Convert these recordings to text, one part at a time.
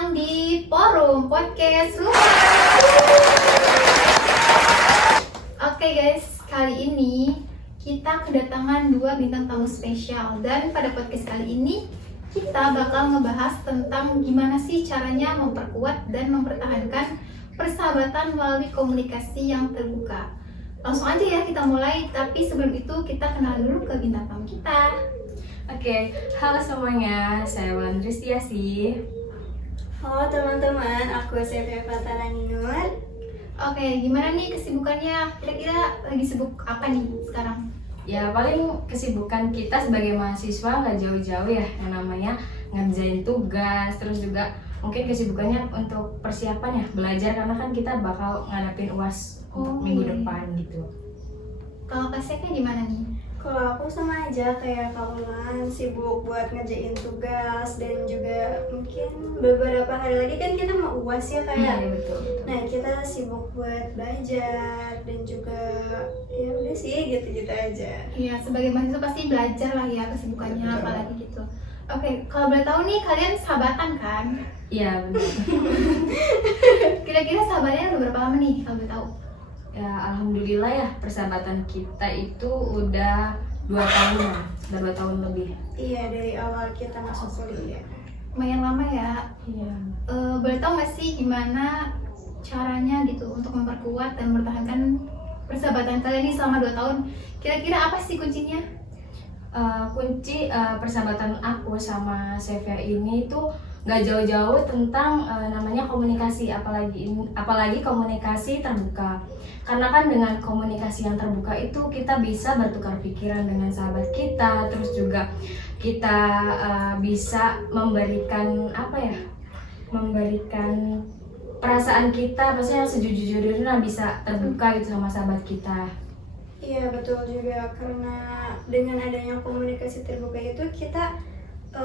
datang di Forum Podcast Rumah. Oke guys, kali ini kita kedatangan dua bintang tamu spesial. Dan pada podcast kali ini kita bakal ngebahas tentang gimana sih caranya memperkuat dan mempertahankan persahabatan melalui komunikasi yang terbuka. Langsung aja ya kita mulai, tapi sebelum itu kita kenal dulu ke bintang tamu kita. Oke, halo semuanya, saya Wulan Ristiasi. Halo teman-teman, aku Sevia Fatarani Nur. Oke, gimana nih kesibukannya? Kira-kira lagi sibuk apa nih sekarang? Ya paling kesibukan kita sebagai mahasiswa nggak jauh-jauh ya, yang namanya ngerjain tugas, terus juga mungkin kesibukannya untuk persiapan ya, belajar karena kan kita bakal ngadapin UAS untuk minggu depan gitu. Kalau Kak gimana nih? Kalau aku sama aja kayak Wulan, sibuk buat ngerjain tugas dan juga mungkin beberapa hari lagi kan kita mau UAS ya kayak. Iya betul. Nah kita sibuk buat belajar dan juga ya udah sih gitu-gitu aja. Iya, sebagai mahasiswa pasti belajar lah ya kesibukannya, apalagi gitu. Oke, kalau boleh tahu nih kalian sahabatan kan? Iya benar. Kira-kira sahabatnya udah berapa lama nih kalau boleh tahu? Ya alhamdulillah ya, persahabatan kita itu udah 2 tahun lah, sudah 2 tahun lebih. Iya, dari awal kita masuk kuliah. Lumayan lama ya. Iya. Boleh tahu nggak sih gimana caranya gitu untuk memperkuat dan mempertahankan persahabatan kalian ini selama 2 tahun? Kira-kira apa sih kuncinya? Kunci persahabatan aku sama Sevia ini tuh nggak jauh-jauh tentang namanya komunikasi, apalagi komunikasi terbuka. Karena kan dengan komunikasi yang terbuka itu kita bisa bertukar pikiran dengan sahabat kita, terus juga kita bisa memberikan memberikan perasaan kita, maksudnya yang sejujur-jujurnya bisa terbuka gitu sama sahabat kita. Iya betul juga, karena dengan adanya komunikasi terbuka itu kita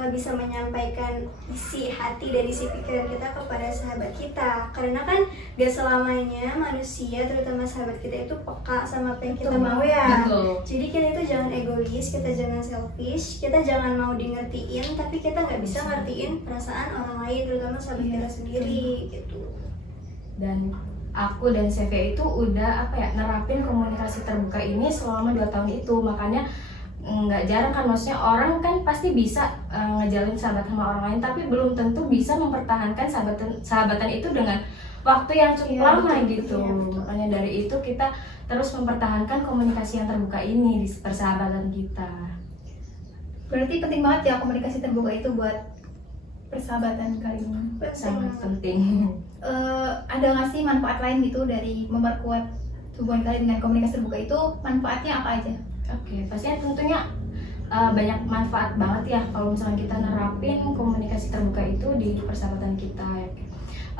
bisa menyampaikan isi hati dan isi pikiran kita kepada sahabat kita. Karena kan gak selamanya manusia, terutama sahabat kita itu peka sama apa yang kita mau ya. Betul. Jadi kita itu jangan egois, kita jangan selfish, kita jangan mau di ngertiin, tapi kita nggak bisa ngertiin perasaan orang lain, terutama sahabat kita sendiri gitu. Dan aku dan Sevia itu udah nerapin komunikasi terbuka ini selama 2 tahun itu. Makanya nggak jarang kan, maksudnya orang kan pasti bisa ngejalin sahabat sama orang lain, tapi belum tentu bisa mempertahankan sahabatan itu dengan waktu yang cukup lama gitu. Makanya dari itu kita terus mempertahankan komunikasi yang terbuka ini di persahabatan kita. Berarti penting banget ya komunikasi terbuka itu buat persahabatan kalian. Sangat penting. Ada nggak sih manfaat lain gitu dari memperkuat hubungan kalian dengan komunikasi terbuka itu? Manfaatnya apa aja? Oke, pastinya tentunya banyak manfaat banget ya kalau misalnya kita nerapin komunikasi terbuka itu di persahabatan kita.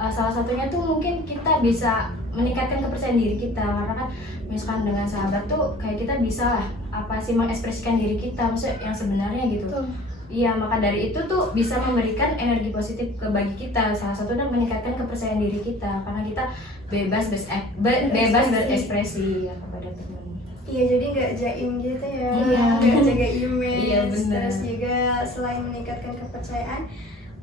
Salah satunya tuh mungkin kita bisa meningkatkan kepercayaan diri kita, karena kan misalkan dengan sahabat tuh kayak kita bisa lah mengekspresikan diri kita, maksudnya yang sebenarnya gitu. Iya, maka dari itu tuh bisa memberikan energi positif bagi kita. Salah satunya meningkatkan kepercayaan diri kita, karena kita bebas berekspresi ya kepada teman. Iya, jadi nggak jaim gitu ya, Iya. nggak jaga image. Iya, benar. Terus juga selain meningkatkan kepercayaan,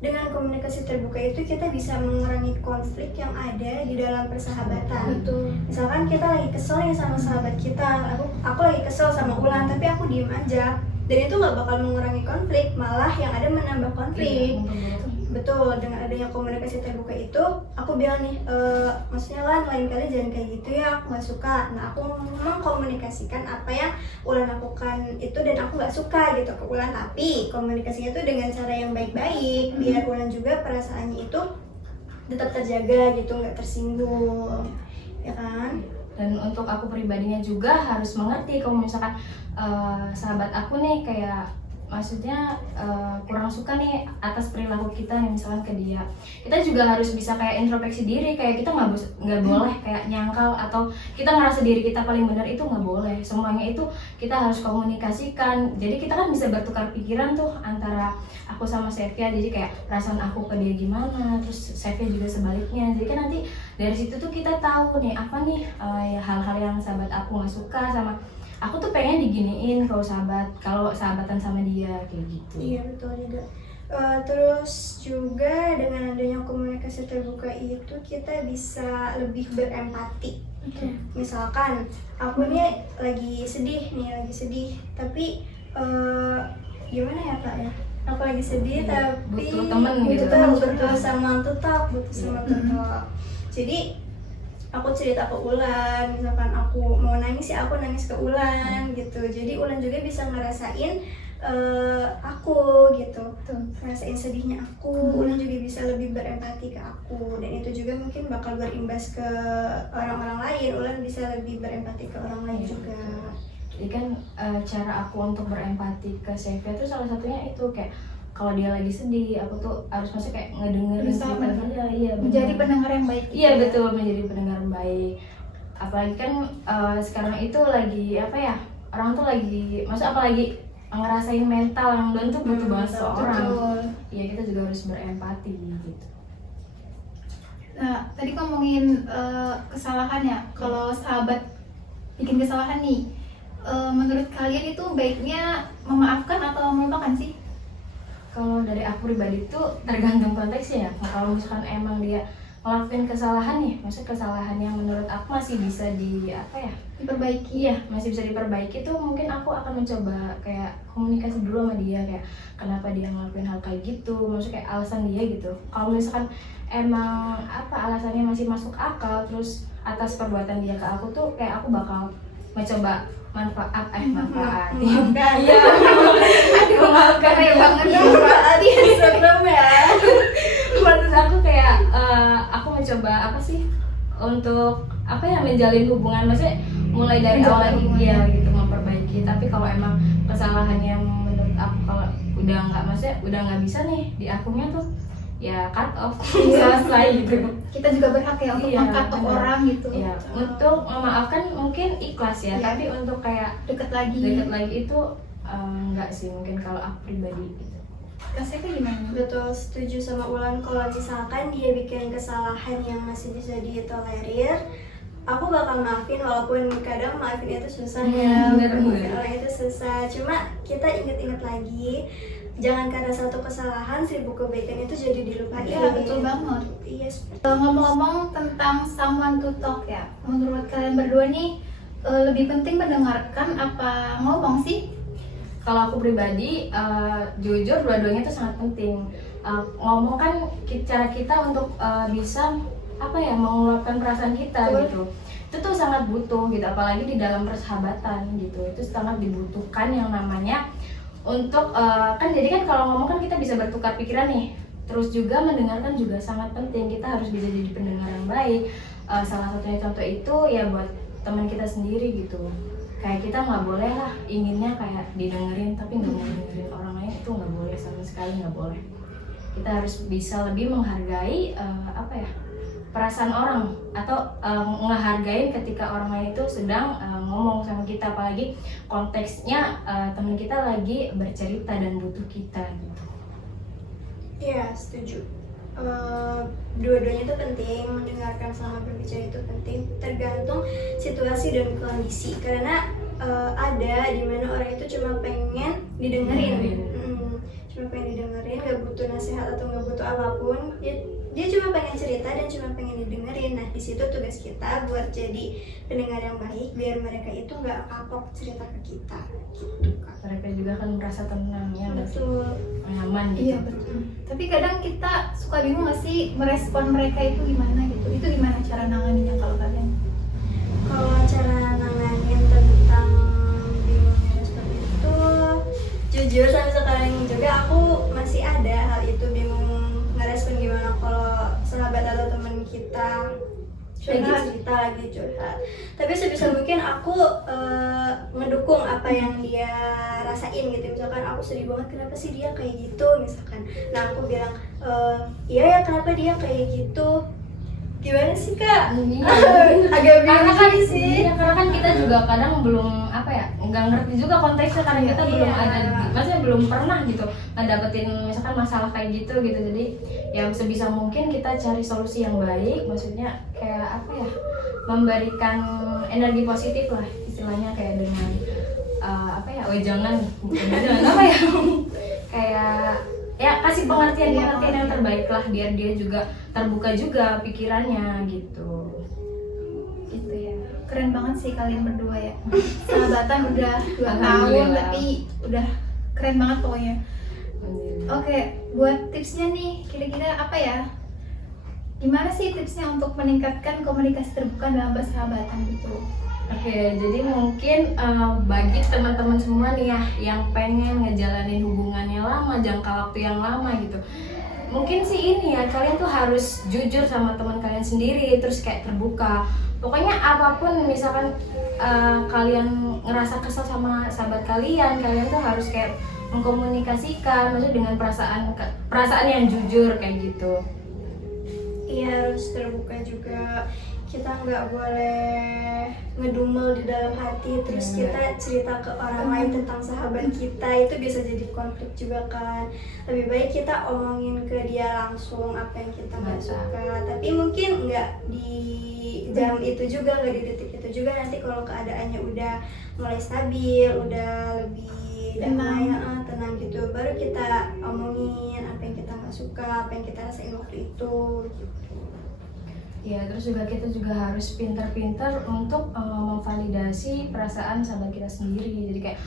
dengan komunikasi terbuka itu kita bisa mengurangi konflik yang ada di dalam persahabatan. Betul. Misalkan kita lagi kesel nih sama sahabat kita, aku lagi kesel sama Wulan, tapi aku diem aja, dan itu nggak bakal mengurangi konflik, malah yang ada menambah konflik. Betul, dengan adanya komunikasi terbuka itu, aku bilang nih, maksudnya lain kali jangan kayak gitu ya, aku nggak suka. Nah, aku mengkomunikasikan apa yang Wulan lakukan itu dan aku nggak suka gitu ke Wulan, tapi komunikasinya tuh dengan cara yang baik-baik, biar Wulan juga perasaannya itu tetap terjaga gitu, nggak tersinggung, ya kan? Dan untuk aku pribadinya juga harus mengerti kalau misalkan sahabat aku nih kayak maksudnya kurang suka nih atas perilaku kita nih misalkan ke dia, kita juga harus bisa kayak introspeksi diri, kayak kita nggak boleh kayak nyangkal atau kita ngerasa diri kita paling benar, itu nggak boleh. Semuanya itu kita harus komunikasikan, jadi kita kan bisa bertukar pikiran tuh antara aku sama Sevia, jadi kayak perasaan aku ke dia gimana, terus Sevia juga sebaliknya. Jadi kan nanti dari situ tuh kita tahu nih apa nih hal-hal yang sahabat aku nggak suka sama aku tuh pengen diginiin kalau sahabatan sama dia kayak gitu. Iya betul juga. Terus juga dengan adanya komunikasi terbuka itu kita bisa lebih berempati. Misalkan aku nih lagi sedih, tapi gimana ya Kak ya? Aku lagi sedih tapi butuh temen gitu. butuh someone to talk. Jadi aku cerita ke Ulan, misalkan aku mau nangis ya aku nangis ke Ulan gitu. Jadi Ulan juga bisa ngerasain aku gitu, ngerasain sedihnya aku. Ulan juga bisa lebih berempati ke aku, dan itu juga mungkin bakal berimbas ke orang-orang lain. Ulan bisa lebih berempati ke orang lain juga. Jadi kan cara aku untuk berempati ke Sevia tuh salah satunya itu kayak kalau dia lagi sedih, aku tuh harus maksudnya kayak ngedengerin Bisa cerita dia. Iya, menjadi benar. pendengar yang baik. Iya betul, menjadi pendengar yang baik. Apalagi kan sekarang itu lagi apa ya, orang tuh lagi, maksudnya apalagi ngerasain mental yang down tuh butuh banget seorang. Betul. Iya, kita juga harus berempati gitu. Nah, tadi ngomongin kesalahan ya. Kalau sahabat bikin kesalahan nih, menurut kalian itu baiknya memaafkan atau melupakan sih? Kalau dari aku pribadi tuh tergantung konteksnya ya. Kalau misalkan emang dia ngelakuin kesalahan nih, maksudnya kesalahan yang menurut aku masih bisa Diperbaiki. iya, masih bisa diperbaiki tuh mungkin aku akan mencoba kayak komunikasi dulu sama dia, kayak kenapa dia ngelakuin hal kayak gitu, maksudnya kayak alasan dia gitu. Kalau misalkan emang alasannya masih masuk akal, terus atas perbuatan dia ke aku tuh kayak aku bakal mencoba manfaatin iya memaafkan Kayak banget ya. Instagram ya. maksud aku kayak aku mencoba untuk menjalin hubungan, maksudnya mulai dari awal lagi dia gitu, memperbaiki. Tapi kalau emang kesalahannya menurut aku kalau udah nggak bisa nih di akunnya tuh ya cut off, selesai gitu. Kita juga berhak ya untuk mengkat orang gitu. Iya, untuk memaafkan mungkin ikhlas ya, tapi untuk kayak Deket lagi itu enggak sih, mungkin kalau aku pribadi gitu. Kasih gimana? Betul, setuju sama Ulan. Kalau misalkan dia bikin kesalahan yang masih bisa ditolerir, aku bakal maafin, walaupun kadang maafin itu susah ya. Maafin orang itu susah. Cuma kita inget-inget lagi, jangan karena satu kesalahan 1000 kebaikan itu jadi dilupain. Iya, betul banget. Iya. Ngomong-ngomong tentang someone to talk ya, menurut kalian berdua nih lebih penting mendengarkan apa ngomong sih? Kalau aku pribadi, jujur dua-duanya itu sangat penting. Ngomong kan cara kita untuk bisa mengungkapkan perasaan kita gitu. Itu tuh sangat butuh gitu, apalagi di dalam persahabatan gitu. Itu sangat dibutuhkan yang namanya untuk kan jadi kan kalau ngomong kan kita bisa bertukar pikiran nih. Terus juga mendengarkan juga sangat penting. Kita harus bisa jadi pendengar yang baik. Salah satunya contoh itu ya buat teman kita sendiri gitu. Kayak kita nggak boleh lah inginnya kayak didengerin tapi nggak mau dengerin orang lain, itu nggak boleh, sama sekali nggak boleh. Kita harus bisa lebih menghargai perasaan orang, atau ngehargain ketika orang lain itu sedang ngomong sama kita, apalagi konteksnya teman kita lagi bercerita dan butuh kita gitu. Iya, setuju. Dua-duanya itu penting, mendengarkan sama berbicara itu penting, tergantung situasi dan kondisi. Karena ada di mana orang itu cuma pengen didengerin, cuma pengen didengerin, nggak butuh nasihat atau nggak butuh apapun. Dia cuma pengen cerita dan cuma pengen didengerin. Nah, di situ tugas kita buat jadi pendengar yang baik, biar mereka itu nggak kapok cerita ke kita. Gitu, Kak. Mereka juga kan merasa tenang ya, Betul. nyaman gitu. Iya betul. Tapi kadang kita suka bingung nggak sih merespon mereka itu gimana gitu? Itu gimana cara nanganinnya kalau kalian? Kalau cara nanganin tentang bingungnya seperti itu, jujur sampai sekarang juga aku masih ada hal itu, bingung ngerespon gimana kalau sahabat atau teman kita lagi curhat. Tapi sebisa mungkin aku ngedukung apa yang dia rasain gitu. Misalkan aku sedih banget, kenapa sih dia kayak gitu misalkan. Nah, aku bilang iya ya, kenapa dia kayak gitu. Gimana sih, Kak? Agak bingung sih. Karena kan kita juga kadang belum nggak ngerti juga konteksnya, karena kita belum ada, maksudnya belum pernah gitu ngedapetin misalkan masalah kayak gitu. Jadi ya sebisa mungkin kita cari solusi yang baik, maksudnya kayak memberikan energi positif lah istilahnya, kayak dengan jangan kayak ya kasih pengertian yang terbaik lah biar dia juga terbuka juga pikirannya gitu. Gitu ya. Keren banget sih kalian berdua ya. Sahabatan udah 2 tahun Alhamdulillah. tapi udah keren banget pokoknya. Oke, buat tipsnya nih kira-kira apa ya? Gimana sih tipsnya untuk meningkatkan komunikasi terbuka dalam persahabatan gitu? Oke, jadi mungkin bagi teman-teman semua nih ya yang pengen ngejalanin hubungannya lama, jangka waktu yang lama gitu. Mungkin sih ini ya, kalian tuh harus jujur sama teman kalian sendiri, terus kayak terbuka. Pokoknya apapun misalkan kalian ngerasa kesel sama sahabat kalian tuh harus kayak mengkomunikasikan, maksudnya dengan perasaan yang jujur kayak gitu. Iya, harus terbuka juga. Kita nggak boleh ngedumel di dalam hati terus kita cerita ke orang lain tentang sahabat kita, itu bisa jadi konflik juga kan. Lebih baik kita omongin ke dia langsung apa yang kita nggak suka, tapi mungkin nggak di jam itu juga, nggak di detik itu juga. Nanti kalau keadaannya udah mulai stabil, udah lebih damai, tenang gitu, baru kita omongin apa yang kita nggak suka, apa yang kita rasain waktu itu gitu. Ya, terus juga kita juga harus pintar-pintar untuk memvalidasi perasaan sahabat kita sendiri. Jadi kayak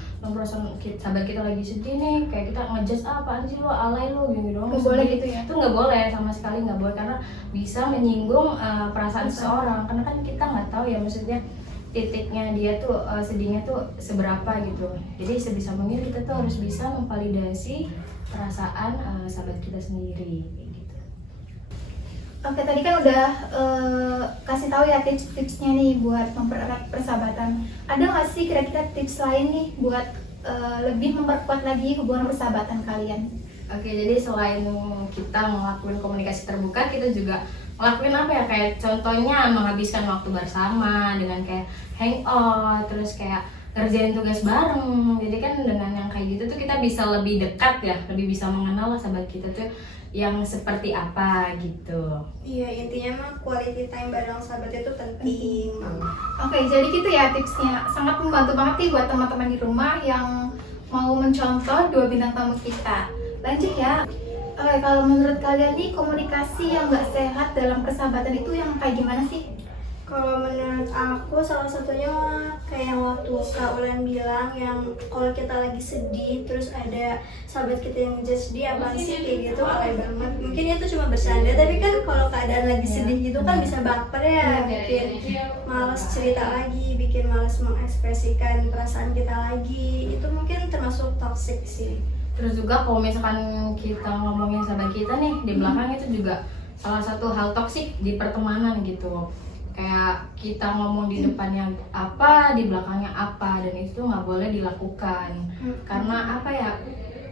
sahabat kita lagi sedih nih, kayak kita ngejudge apaan sih lo, alay lo, gini doang. Nggak boleh gitu ya? Itu nggak boleh, sama sekali nggak boleh, karena bisa menyinggung perasaan seseorang. Karena kan kita nggak tahu ya, maksudnya titiknya dia tuh sedihnya tuh seberapa gitu. Jadi sebisa mungkin kita tuh harus bisa memvalidasi perasaan sahabat kita sendiri. Oke, tadi kan udah kasih tahu ya tips-tipsnya nih buat mempererat persahabatan. Ada nggak sih kira-kira tips lain nih buat lebih memperkuat lagi hubungan persahabatan kalian? Oke, jadi selain kita ngelakuin komunikasi terbuka, kita juga ngelakuin apa ya, kayak contohnya menghabiskan waktu bersama dengan kayak hangout, terus kayak ngerjain tugas bareng. Jadi kan dengan yang kayak gitu tuh kita bisa lebih dekat ya, lebih bisa mengenal sahabat kita tuh yang seperti apa gitu. Iya, intinya mah quality time bareng sahabat itu penting. Oke, jadi gitu ya tipsnya. Sangat membantu banget nih buat teman-teman di rumah yang mau mencontoh 2 bintang tamu kita. Lanjut ya. Oke, kalau menurut kalian nih komunikasi yang nggak sehat dalam persahabatan itu yang kayak gimana sih? Kalau menurut aku salah satunya kayak yang waktu Kak Ulan bilang, yang kalau kita lagi sedih terus ada sahabat kita yang ngejudge dia apaan sih kayak gitu, alay banget. Mungkin itu cuma bercanda, tapi kan kalau keadaan lagi sedih gitu kan bisa baper ya, bikin males cerita lagi, bikin males mengekspresikan perasaan kita lagi. Itu mungkin termasuk toxic sih. Terus juga kalau misalkan kita ngomongin sahabat kita nih di belakang, itu juga salah satu hal toksik di pertemanan gitu. Kayak kita ngomong di depannya apa, di belakangnya apa, dan itu nggak boleh dilakukan. Karena apa ya,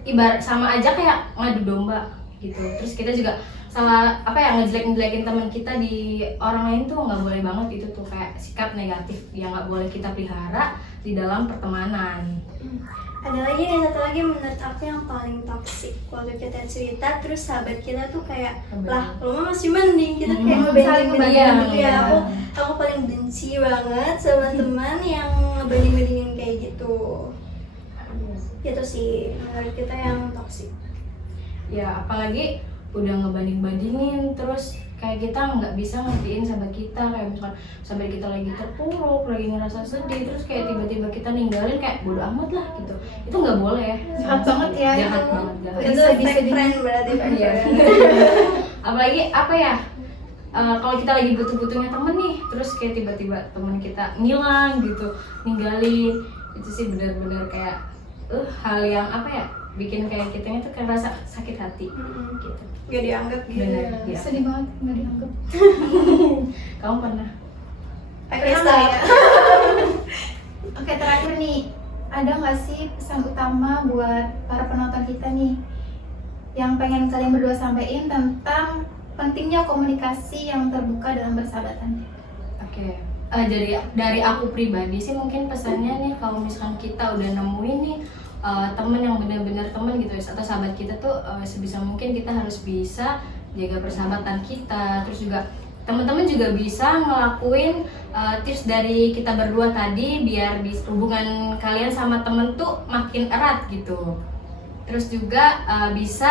ibarat sama aja kayak ngadu domba gitu. Terus kita juga salah apa ya, ngejelek-ngejelekin teman kita di orang lain tuh nggak boleh banget. Itu tuh kayak sikap negatif yang nggak boleh kita pelihara di dalam pertemanan. Ada lagi nih, satu lagi menurut aku yang paling toksik. Waktu kita cerita terus sahabat kita tuh kayak, lah lo mah masih mending, kita kayak saling ngebanding-bandingin gitu iya. ya. Aku paling benci banget sama teman yang ngebanding-bandingin kayak gitu. Itu sih menurut kita yang toksik. Ya apalagi udah ngebanding-bandingin, terus kayak kita nggak bisa ngertiin sahabat kita. Kayak misalkan sahabat kita lagi terpuruk, lagi ngerasa sedih, terus kayak tiba-tiba kita ninggalin, kayak bodo amat lah gitu. Itu nggak boleh. Jahat banget ya. Jahat banget, jahat. Itu fake friend berarti, fake Iya. friend. Apalagi apa ya, kalau kita lagi butuh-butuhnya temen nih, terus kayak tiba-tiba teman kita ngilang gitu, ninggalin, itu sih benar-benar kayak hal yang apa ya, bikin kayak kitanya tuh kayak rasa sakit hati gitu. Gak dianggap gitu. Bener, ya. Sedih banget nggak dianggap. Kamu pernah? Oke, Pernah stop. nggak ya? Oke, terakhir nih, ada nggak sih pesan utama buat para penonton kita nih yang pengen kalian berdua sampaikan tentang pentingnya komunikasi yang terbuka dalam persahabatan? Oke. Dari aku pribadi sih mungkin pesannya nih, kalau misalkan kita udah nemuin nih temen yang benar-benar temen gitu atau sahabat kita tuh, sebisa mungkin kita harus bisa jaga persahabatan kita. Terus juga teman-teman juga bisa ngelakuin tips dari kita berdua tadi biar hubungan kalian sama temen tuh makin erat gitu. Terus juga bisa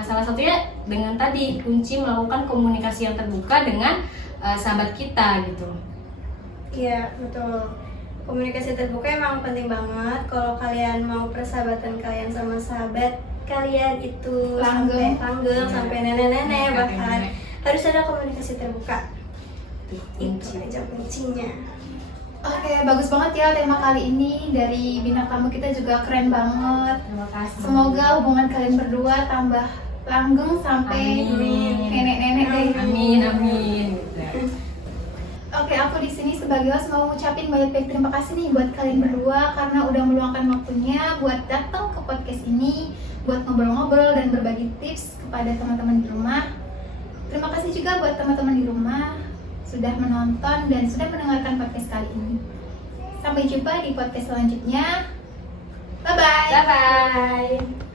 salah satunya dengan tadi kunci melakukan komunikasi yang terbuka dengan sahabat kita gitu. Iya, betul. Komunikasi terbuka emang penting banget. Kalau kalian mau persahabatan kalian sama sahabat kalian itu Langgeng. sampai langgeng, Iya. sampai nenek-nenek Kakek bahkan nenek. harus ada komunikasi terbuka. Tuh, Itu kunci. aja kuncinya. Oke, bagus banget ya tema kali ini. Dari bintang tamu kita juga keren banget. Terima kasih. Semoga hubungan kalian berdua tambah langgeng sampai Amin. nenek-nenek deh. Amin, amin. Gitu. Oke, aku di sini sebagai host mau ngucapin banyak terima kasih nih buat kalian berdua karena udah meluangkan waktunya buat datang ke podcast ini, buat ngobrol-ngobrol dan berbagi tips kepada teman-teman di rumah. Terima kasih juga buat teman-teman di rumah sudah menonton dan sudah mendengarkan podcast kali ini. Sampai jumpa di podcast selanjutnya. Bye-bye. Bye bye.